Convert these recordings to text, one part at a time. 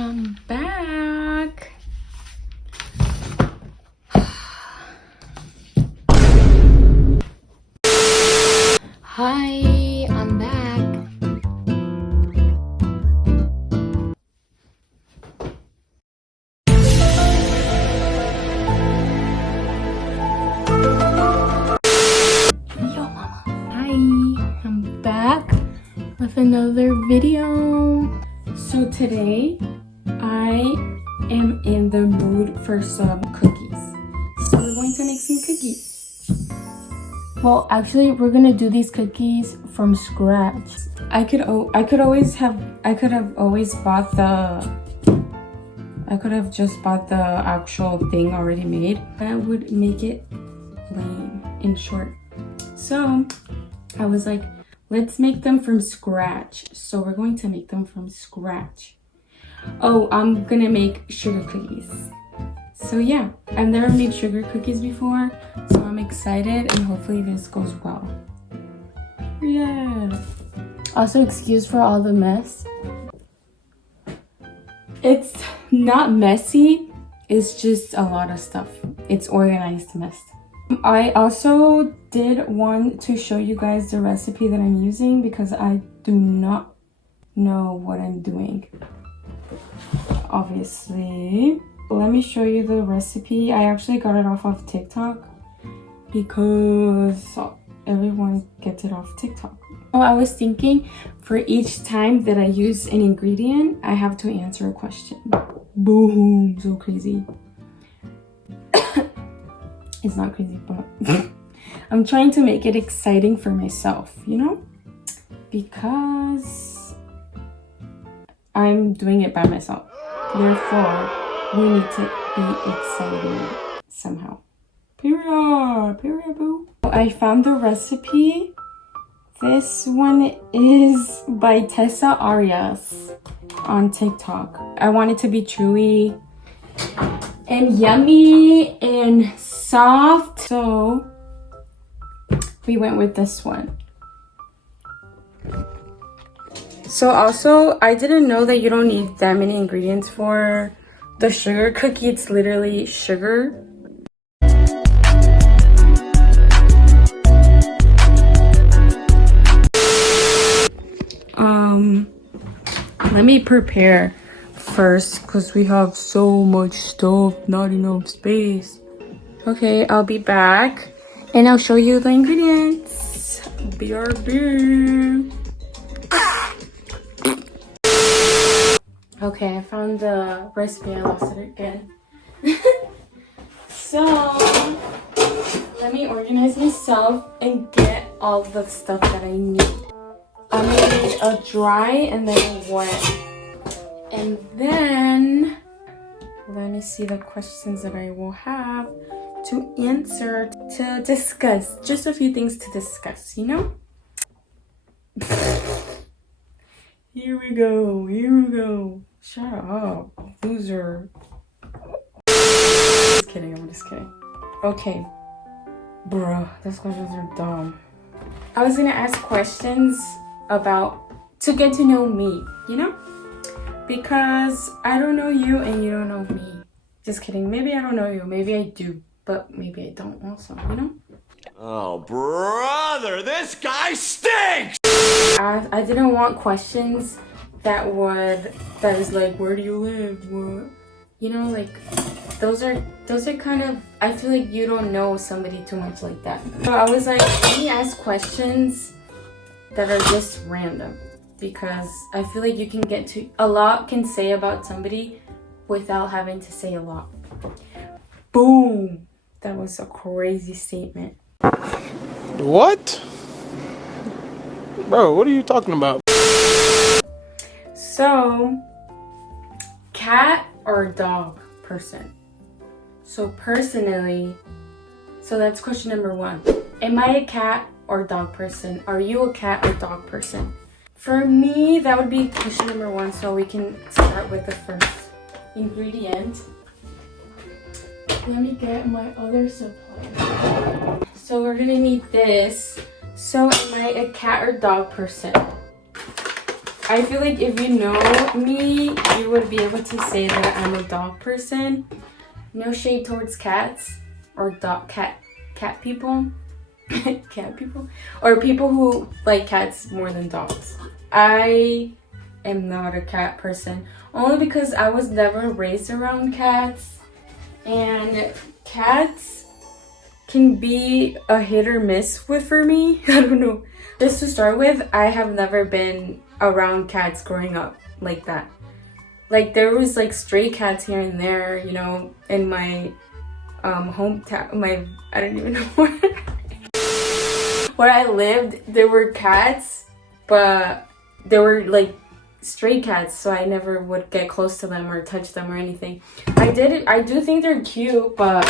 I'm back. Hi, I'm back. Yo, mama. Hi, I'm back with another video. So today, I am in the mood for some cookies. So we're going to make some cookies. Well, actually, we're gonna do these cookies from scratch. I could have just bought the actual thing already made. That would make it lame and short. So I was like, let's make them from scratch. So we're going to make them from scratch. Oh, I'm gonna make sugar cookies. So yeah, I've never made sugar cookies before, so I'm excited and hopefully this goes well. Yeah. Also, excuse for all the mess. It's not messy, it's just a lot of stuff. It's organized mess. I also did want to show you guys the recipe that I'm using because I do not know what I'm doing. Obviously. Let me show you the recipe. I actually got it off of TikTok because everyone gets it off TikTok. Oh, I was thinking for each time that I use an ingredient, I have to answer a question. Boom, so crazy. It's not crazy, but I'm trying to make it exciting for myself, you know? Because I'm doing it by myself. Therefore, we need to be excited somehow. Period boo. I found the recipe. This one is by Tessa Arias on TikTok. I want it to be chewy and yummy and soft, so we went with this one. So also, I didn't know that you don't need that many ingredients for the sugar cookie. It's literally sugar. Let me prepare first because we have so much stuff, not enough space. Okay, I'll be back and I'll show you the ingredients. BRB. Okay, I found the recipe. I lost it again. So, let me organize myself and get all the stuff that I need. I'm gonna need a dry and then a wet. And then, let me see the questions that I will have to answer, to discuss. Just a few things to discuss, you know? Here we go. Shut up, loser. Just kidding, I'm just kidding. Okay. Bruh, those questions are dumb. I was gonna ask questions to get to know me, you know? Because I don't know you and you don't know me. Just kidding, maybe I don't know you, maybe I do, but maybe I don't also, you know? Oh, brother, this guy stinks! I didn't want questions that is like, where do you live? What? You know, like, those are kind of, I feel like you don't know somebody too much like that. So I was like, let me ask questions that are just random because I feel like you can get to, a lot can say about somebody without having to say a lot. Boom! That was a crazy statement. What? Bro, what are you talking about? So, cat or dog person? So personally, so that's question number 1. Am I a cat or dog person? Are you a cat or dog person? For me, that would be question number 1, so we can start with the first ingredient. Let me get my other supply. So we're gonna need this. So am I a cat or dog person? I feel like if you know me, you would be able to say that I'm a dog person. No shade towards cats or cat people. Cat people, or people who like cats more than dogs. I am not a cat person, only because I was never raised around cats, and cats can be a hit or miss for me. I don't know. Just to start with, I have never been around cats growing up like that. Like there was like stray cats here and there, you know, in my hometown, I don't even know where I lived. There were cats, but they were like stray cats, so I never would get close to them or touch them or anything. I do think they're cute, but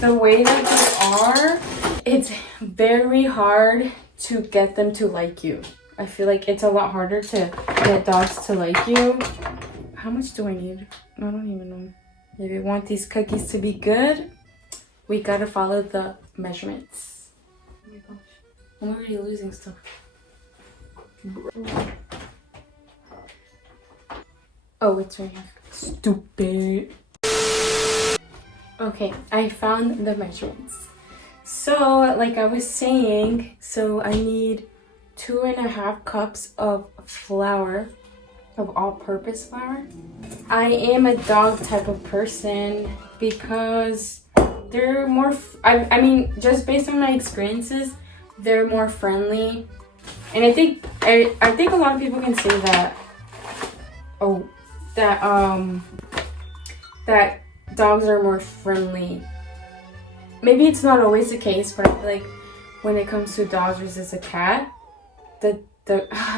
the way that they are, it's very hard to get them to like you. I feel like it's a lot harder to get dogs to like you. How much do I need? I don't even know. If you want these cookies to be good, we gotta follow the measurements. Oh my gosh. I'm already losing stuff. Oh, it's right here. Stupid. Okay, I found the measurements. So, like I was saying, so I need 2.5 cups of flour, of all-purpose flour. I am a dog type of person because they're more, I mean, just based on my experiences, they're more friendly. And I think a lot of people can say that, that dogs are more friendly. Maybe it's not always the case, but I feel like when it comes to dogs versus a cat, I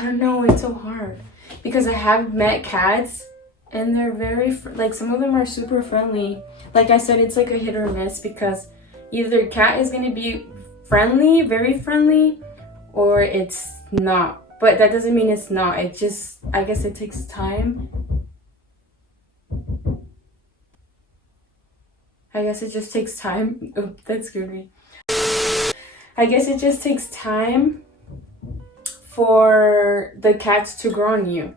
don't know, it's so hard. Because I have met cats and they're very, like some of them are super friendly. Like I said, it's like a hit or miss because either cat is going to be friendly, very friendly, or it's not. But that doesn't mean it's not. It just, I guess it takes time. I guess it just takes time. Oh, that scared me. I guess it just takes time for the cats to grow on you.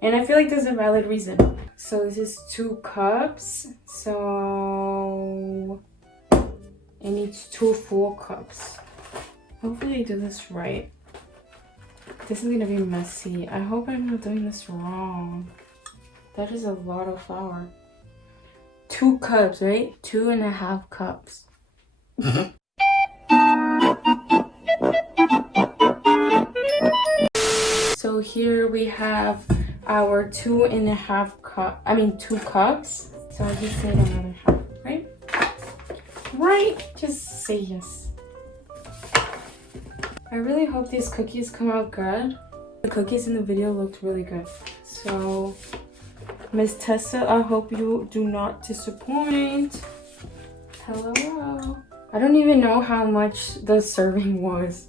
And I feel like there's a valid reason. So this is 2 cups. So it needs 2 full cups. Hopefully I do this right. This is gonna be messy. I hope I'm not doing this wrong. That is a lot of flour. 2 cups, right? 2.5 cups. So here we have our 2 cups. So I'll just say another half, right? Right? Just say yes. I really hope these cookies come out good. The cookies in the video looked really good. So, Miss Tessa, I hope you do not disappoint. Hello. I don't even know how much the serving was,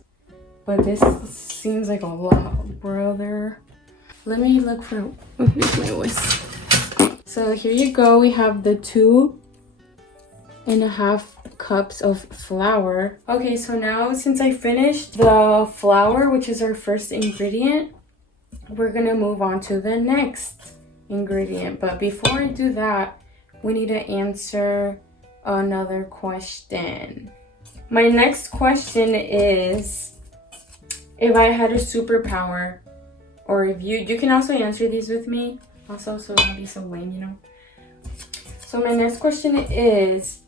but this seems like a lot, brother. Let me look for my whisk. So here you go. We have the 2.5 cups of flour. Okay, so now since I finished the flour, which is our first ingredient, we're gonna move on to the next ingredient. But before I do that, we need to answer another question. My next question is, if I had a superpower, or if you can also answer these with me also, so don't be so lame, you know. So my next question is,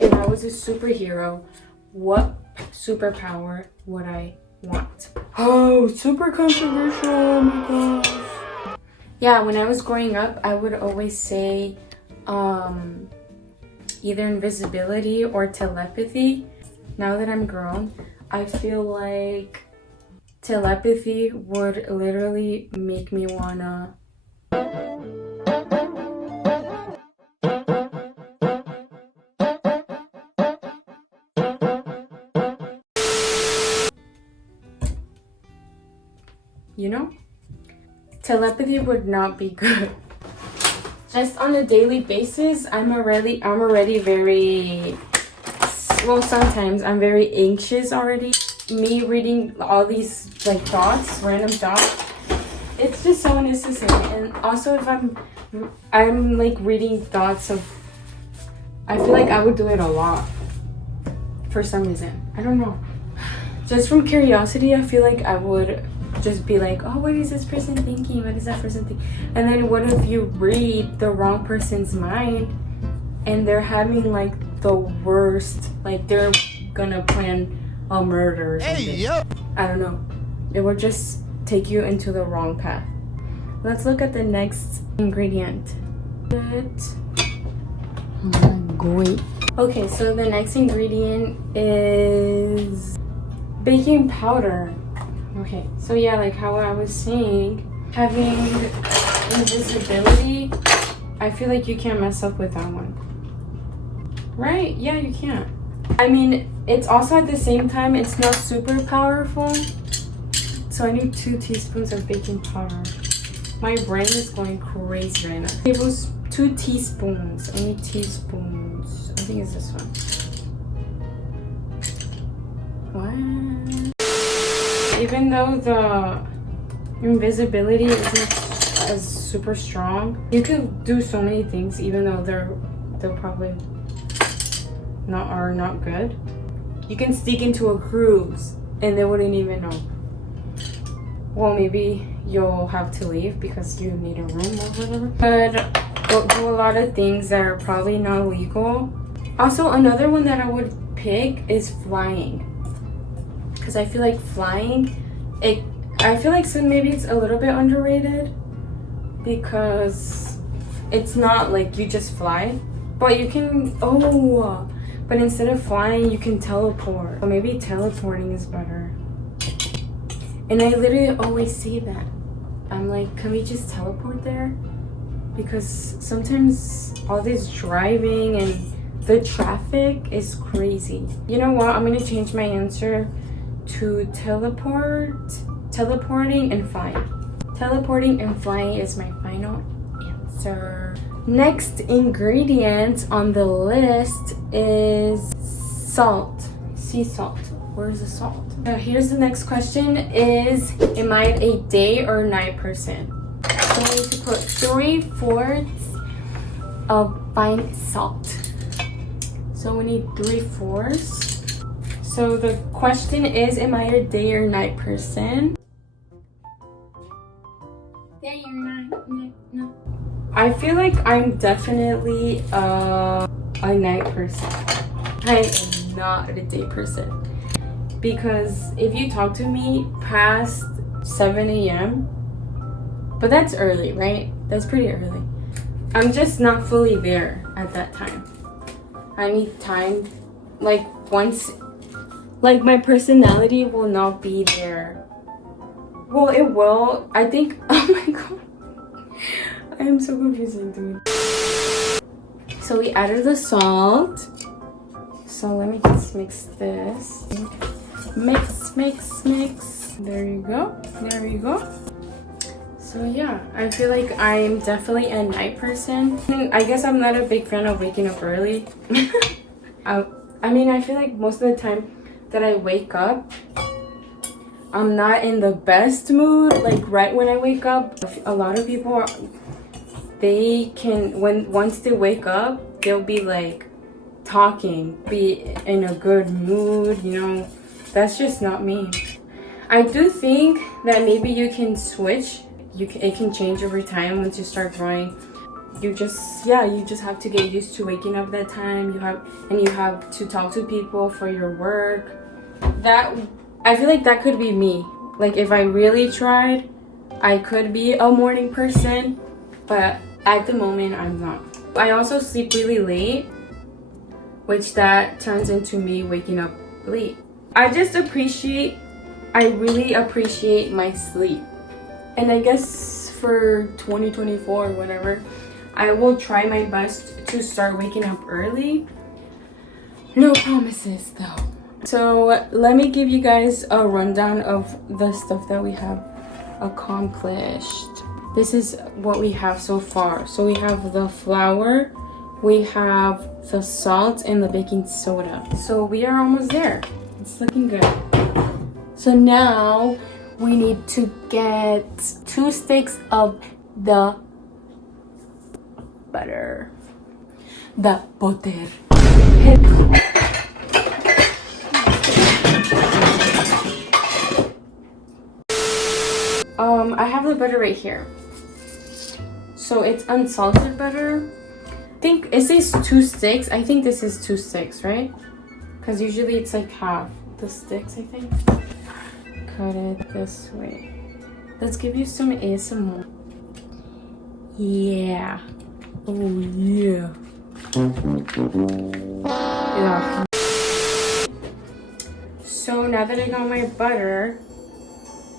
if I was a superhero, what superpower would I want? Oh, super controversial, oh my gosh. Yeah, when I was growing up, I would always say either invisibility or telepathy. Now that I'm grown, I feel like telepathy would literally make me wanna you know? Telepathy would not be good. Just on a daily basis, I'm already very, well, sometimes I'm very anxious already. Me reading all these like thoughts, random thoughts, it's just so unnecessary. And also, if I'm like reading thoughts of, I feel like I would do it a lot for some reason. I don't know. Just from curiosity, I feel like I would just be like, oh, what is this person thinking? What is that person thinking? And then what if you read the wrong person's mind and they're having like the worst, like they're gonna plan a murder or something. Hey, yo. I don't know. It would just take you into the wrong path. Let's look at the next ingredient. Great. Okay, so the next ingredient is baking powder. Okay, so yeah, like how I was saying, having invisibility, I feel like you can't mess up with that one. Right? Yeah, you can't. I mean, it's also at the same time, it's not super powerful. So I need 2 teaspoons of baking powder. My brain is going crazy right now. It was 2 teaspoons. I need teaspoons. I think it's this one. What? Even though the invisibility isn't as super strong, you can do so many things even though they're probably not good. You can sneak into a cruise and they wouldn't even know. Well, maybe you'll have to leave because you need a room or whatever. But we'll do a lot of things that are probably not legal. Also, another one that I would pick is flying. Because I feel like flying, I feel like maybe it's a little bit underrated. Because it's not like you just fly. But you can, but instead of flying, you can teleport. Or maybe teleporting is better. And I literally always say that. I'm like, can we just teleport there? Because sometimes all this driving and the traffic is crazy. You know what? I'm gonna change my answer to teleporting and flying. Teleporting and flying is my final answer. Next ingredient on the list is salt. Sea salt. Where's the salt? Here's the next question is, am I a day or night person? So we need to put 3/4 of fine salt. So we need 3/4. So the question is, am I a day or night person? Day or night? No. I feel like I'm definitely a night person. I am not a day person. Because if you talk to me past 7 a.m., but that's early, right? That's pretty early. I'm just not fully there at that time. I need time. Like my personality will not be there. Well, it will. I think, oh my god. I am so confusing, dude. So we added the salt. So let me just mix this. Mix. There you go. So yeah, I feel like I'm definitely a night person. I guess I'm not a big fan of waking up early. I mean, I feel like most of the time that I wake up, I'm not in the best mood. Like right when I wake up, a lot of people they can, once they wake up, they'll be like talking, be in a good mood, you know. That's just not me. I do think that maybe you can switch. It can change over time once you start growing. You just have to get used to waking up that time. You have to talk to people for your work. That, I feel like that could be me. Like if I really tried, I could be a morning person, but at the moment I'm not. I also sleep really late, which that turns into me waking up late. I really appreciate my sleep. And I guess for 2024 or whatever, I will try my best to start waking up early. No promises though. So let me give you guys a rundown of the stuff that we have accomplished. This is what we have so far. So we have the flour, we have the salt, and the baking soda. So we are almost there. It's looking good. So now we need to get 2 sticks of the butter. The butter. I have the butter right here. So it's unsalted butter. I think it says 2 sticks. I think this is 2 sticks, right? Because usually it's like half the sticks, I think. Cut it this way. Let's give you some ASMR. Yeah. Oh yeah. Yeah. So now that I got my butter,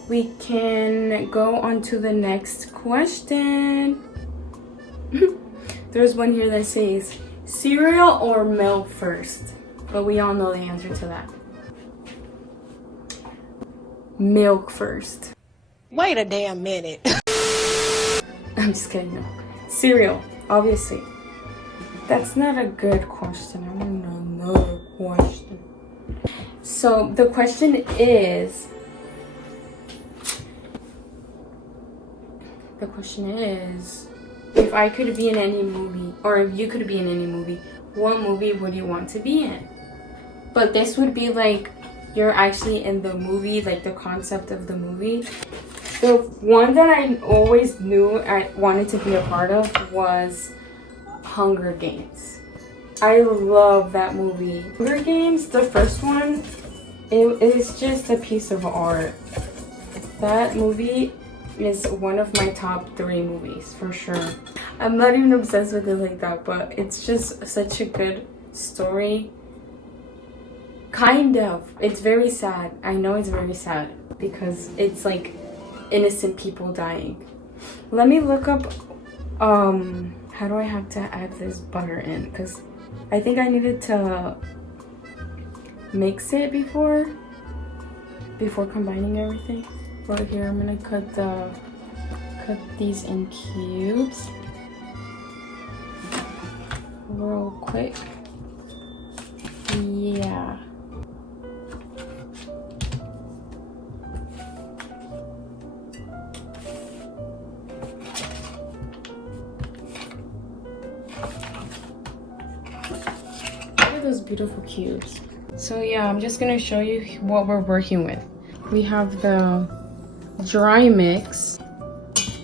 we can go on to the next question. There's one here that says cereal or milk first, but we all know the answer to that. Milk first. Wait a damn minute. I'm just kidding. No. Cereal, obviously. That's not a good question. I want another question. So the question is, if I could be in any movie, or if you could be in any movie, what movie would you want to be in? But this would be like you're actually in the movie, like the concept of the movie. The one that I always knew I wanted to be a part of was Hunger Games. I love that movie. Hunger Games, the first one, it is just a piece of art. That movie is one of my top 3 movies for sure. I'm not even obsessed with it like that, but it's just such a good story. Kind of. It's very sad. I know it's very sad because it's like innocent people dying. Let me look up how do I have to add this butter in, because I think I needed to mix it before combining everything. Right here, I'm gonna cut these in cubes real quick. Yeah. Look at those beautiful cubes. So yeah, I'm just gonna show you what we're working with. We have the dry mix,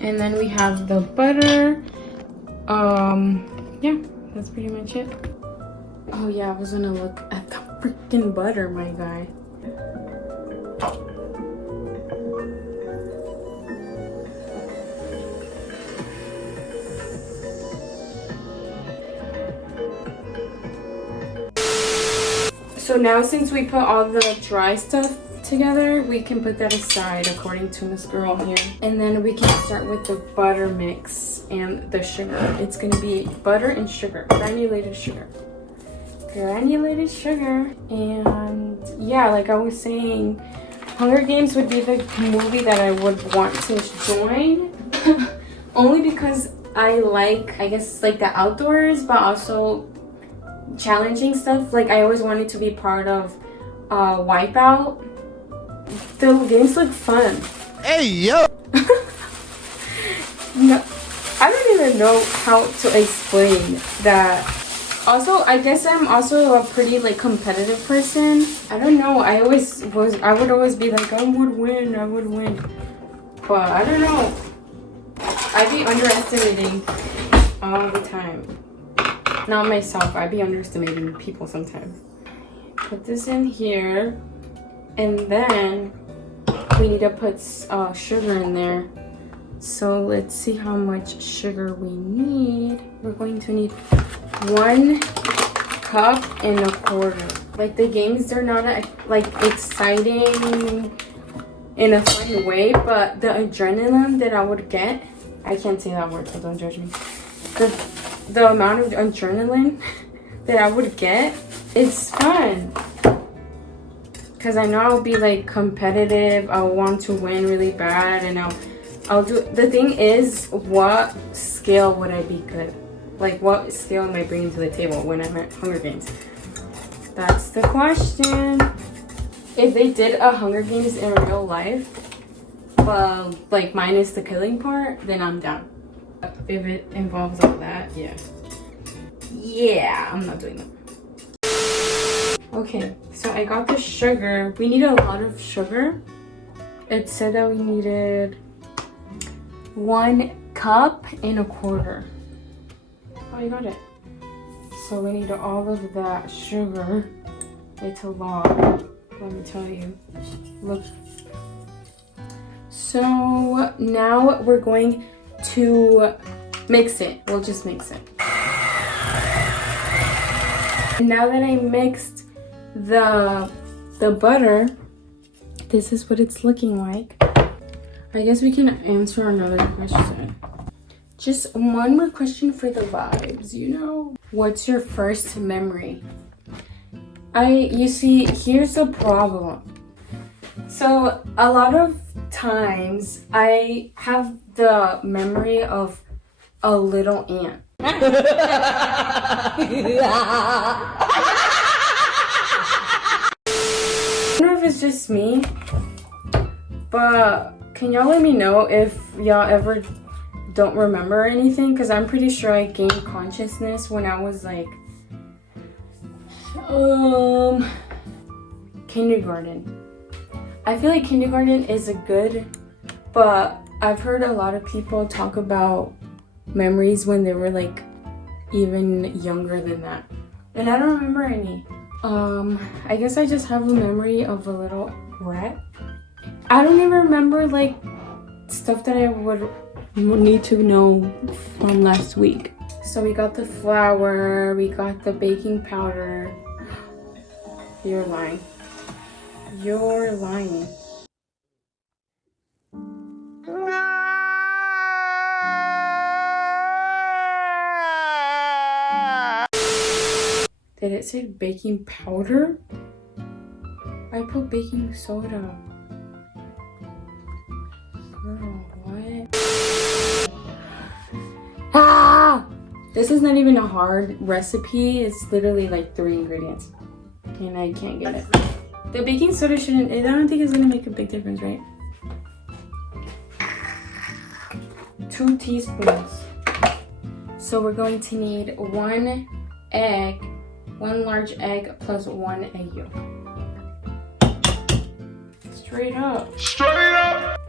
and then we have the butter. Yeah, that's pretty much it. Oh yeah, I was gonna look at the freaking butter, my guy. So now since we put all the dry stuff together, we can put that aside according to Miss Girl here. And then we can start with the butter mix and the sugar. It's gonna be butter and sugar, granulated sugar. Granulated sugar. And yeah, like I was saying, Hunger Games would be the movie that I would want to join. Only because I like, I guess, like the outdoors, but also challenging stuff. Like I always wanted to be part of Wipeout. The games look fun. Hey, yo! No, I don't even know how to explain that. Also, I guess I'm also a pretty like competitive person. I don't know. I would always be like, I would win. But I don't know. I'd be underestimating all the time. Not myself. I'd be underestimating people sometimes. Put this in here. And then we need to put sugar in there. So let's see how much sugar we need. We're going to need 1 cup and a quarter. Like the games, they're not like exciting in a fun way, but the adrenaline that I would get, I can't say that word, so don't judge me. The amount of adrenaline that I would get is fun. Because I know I'll be like competitive, I'll want to win really bad, and I'll do. The thing is, what skill would I be good? Like what skill am I bringing to the table when I'm at Hunger Games? That's the question. If they did a Hunger Games in real life, but like minus the killing part, then I'm down. If it involves all that, yeah. Yeah, I'm not doing that. Okay, so I got the sugar. We need a lot of sugar. It said that we needed 1 cup and a quarter. Oh, you got it. So we need all of that sugar. It's a lot, let me tell you. Look. So now we're going to mix it. We'll just mix it. And now that I mixed the butter, this is what it's looking like. I guess we can answer another question. Just one more question for the vibes, you know? What's your first memory? You see, here's the problem. So a lot of times I have the memory of a little ant. I don't know if it's just me, but can y'all let me know if y'all ever don't remember anything? Because I'm pretty sure I gained consciousness when I was like kindergarten. I feel like kindergarten is a good, but I've heard a lot of people talk about memories when they were like even younger than that, and I don't remember any. I guess I just have a memory of a little rat. I don't even remember like stuff that I would need to know from last week. So we got the flour, we got the baking powder. You're lying. You're lying. Did it say baking powder? I put baking soda. Girl, what? Ah! This is not even a hard recipe. It's literally like 3 ingredients. And I can't get it. The baking soda shouldn't, I don't think it's gonna make a big difference, right? 2 teaspoons. So we're going to need 1 egg, 1 large egg plus 1 egg yolk. Straight up. Straight up!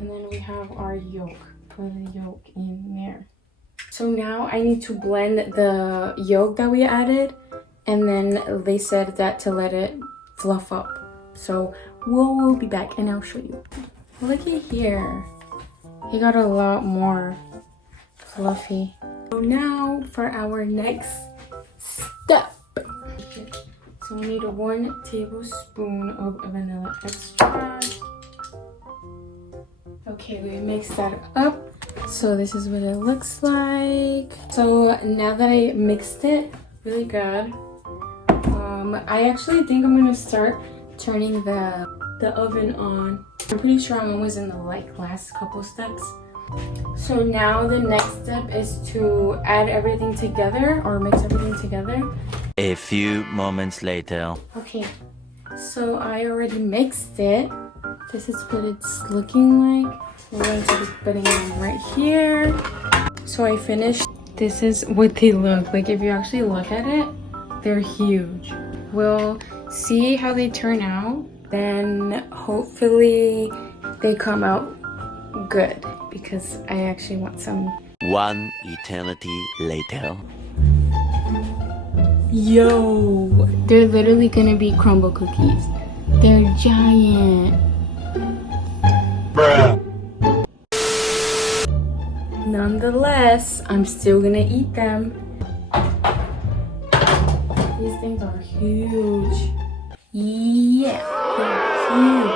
And then we have our yolk. Put the yolk in there. So now I need to blend the yolk that we added, and then they said that to let it fluff up. So we'll be back and I'll show you. Look at here. He got a lot more fluffy. So now for our next step. So we need 1 tablespoon of vanilla extract. Okay, we mix that up. So this is what it looks like. So now that I mixed it really good, I actually think I'm gonna start turning the oven on. I'm pretty sure I'm almost in the last couple steps. So now the next step is to add everything together or mix everything together. A few moments later. Okay, so I already mixed it. This is what it's looking like. We're going to be putting them right here. So I finished. This is what they look like. If you actually look at it, they're huge. We'll see how they turn out. Then hopefully they come out good because I actually want some. 1 eternity later. Yo, they're literally gonna be crumble cookies. They're giant. Bruh. Nonetheless, I'm still gonna eat them. These things are huge. Yeah, they're huge.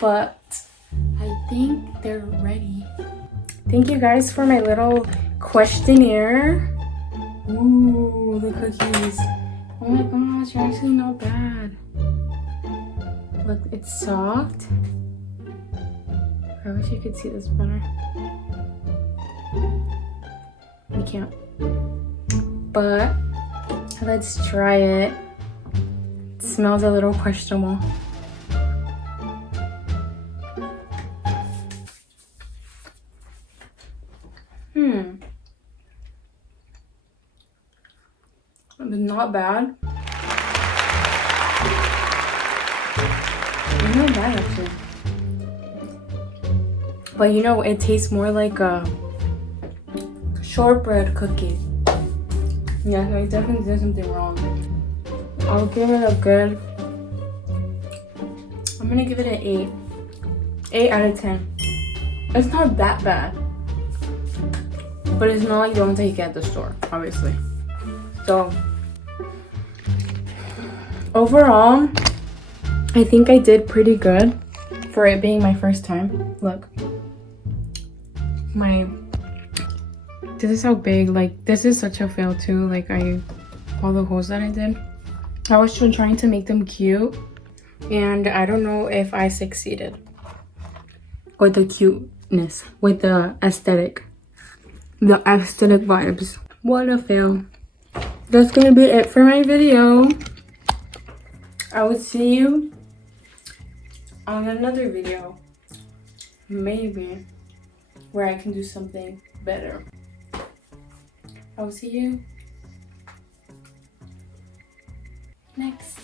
But I think they're ready. Thank you guys for my little questionnaire. Ooh, the cookies. Oh my gosh, you're actually not bad. Look, it's soft. I wish you could see this better. We can't. But let's try it. It smells a little questionable. It's not bad. It's not bad actually. But you know, it tastes more like a shortbread cookie. Yeah, so I definitely did something wrong. I'll give it a good, I'm gonna give it an 8. 8 out of 10. It's not that bad. But it's not like the ones that you get at the store, obviously. So, overall, I think I did pretty good for it being my first time. Look. This is how big, like, this is such a fail too. Like, all the holes that I did. I was still trying to make them cute. And I don't know if I succeeded with the cuteness, with the aesthetic vibes. What a fail. That's gonna be it for my video. I will see you on another video, maybe, where I can do something better. I will see you next.